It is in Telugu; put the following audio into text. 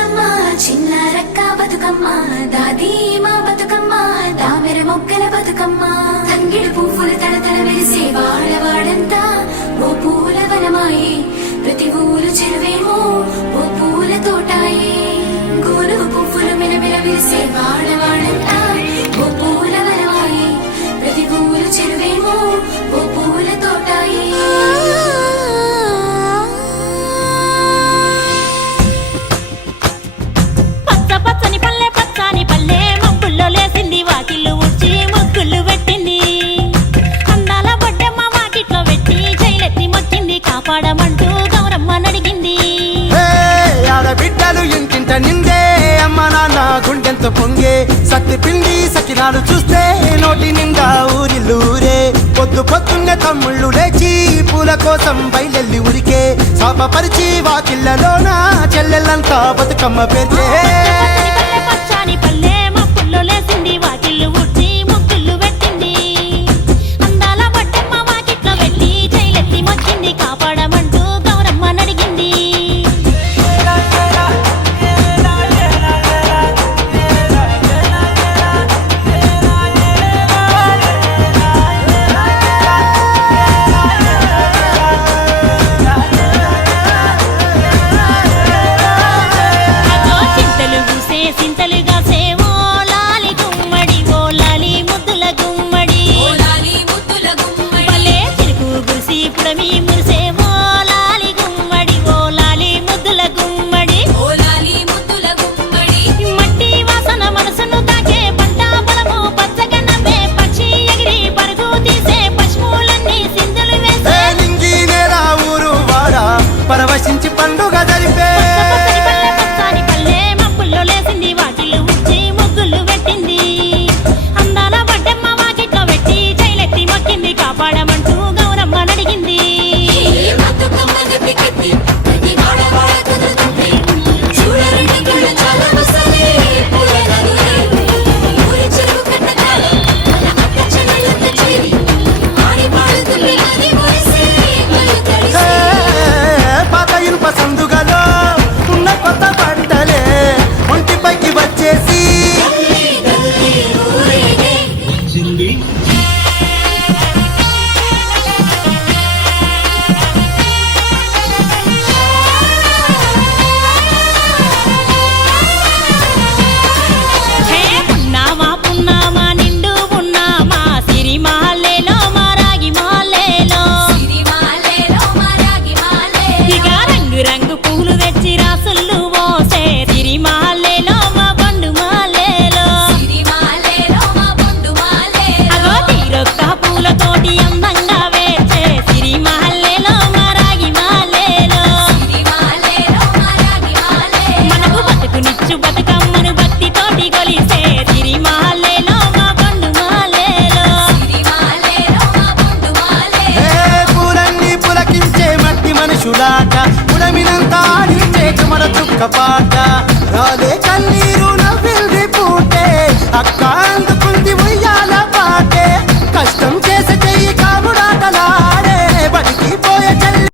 బతుకమ్మ చిన్న రక్క బతుకమ్మ దాది మా బతుకమ్మ దామెర మొక్కల బతుకమ్మ తంగిడు పువ్వులు తడతడ వెలిసే వాడవాడంతా ఓ పూల వనమాయే ప్రతి ఊరు చెరువేమో ఓ పూల తోటాయే గోలు పువ్వులు మెలమెల వెలిసే వాడవాడంతా ఓ పూల వనమాయే ప్రతి ఊరు చెరువేమో ఓ పూల తోటాయే లేసింది వాకిళ్ళు ఊడ్చి ముగ్గులు పెట్టింది అందాల బొడ్డమ్మ వాకిట్లో పెట్టి జైలెత్తి మొక్కింది కాపాడమంటూ గౌరమ్మ నడిగింది ఆడబిడ్డలు ఇంటింట నిందే అమ్మ నాన్న గుండెంత పొంగే సత్తి పిండి సకినాలు చూస్తే నోటి నిండా ఊరిల్లూరే పొద్దు పొద్దున్నే తమ్ముళ్ళు లేచి పూల కోసం బయలెల్లి ఉరికే శాపపరిచి వాకిళ్ళలోన చెల్లెళ్ళంతా బతుకమ్మ పేర్చే పచ్చాని పల్లె లేసింది వాకిళ్ళు ఊడ్చి ముగ్గులు పెట్టింది అందాల బొడ్డమ్మ వాకిట్లో పెట్టి జైలెత్తి మొక్కింది కాపాడమంటూ గౌరమ్మ నడిగింది చింతలు పూసే సింతలుగా సేవో పుడమి మురిసే ఓ లాలి గుమ్మడి ఓ లాలి ముద్దుల గుమ్మడి ఓ లాలి ముద్దుల గుమ్మడి మట్టి వాసన మనసును తాకే పంట పొలము పచ్చగా నవ్వే పక్షి ఎగిరి పరుగు తీసే పశువులన్నీ సింధులు వేసే నింగి నేల ఊరు వాడ పరవశించి పండుగ జరిపే పచ్చని పల్లె మబ్బుల్లో లేసింది వాకిళ్ళు ఊడ్చి ముగ్గులు పెట్టింది అందాల బొడ్డమ్మ వాకిట్లో పెట్టి జైలెత్తి మొక్కింది కాపాడమంటూ గౌరమ్మ నడిగింది పాత ఇనుప సందుగలో ఉన్న కొత్త పంటలే ఒంటిపైకి వచ్చేసి పున్నామా నిండు పున్నామా సిరి మాలేలో మారాగి మాలేలో ఇక రంగు రంగు పూలు తెచ్చి రాసులు పోసే సిరి మాలేలో మా బండు మాలేలో అగో తీరొక్క పూలతోటి అందంగా వేసే సిరి మాలేలో మారాగి మాలేలో మనకు బతుకునిచ్చు బతుకమ్మను భక్తితోటి కొలిసే సిరి మాలేలో మా బండు మాలేలో పూలన్నీ పులకించే మట్టి మనుషులాట పుడమినంతా ఆడించే కుమర చుక్క పాట రాలే కన్నీరు నవ్విల్ది పూటే అక్క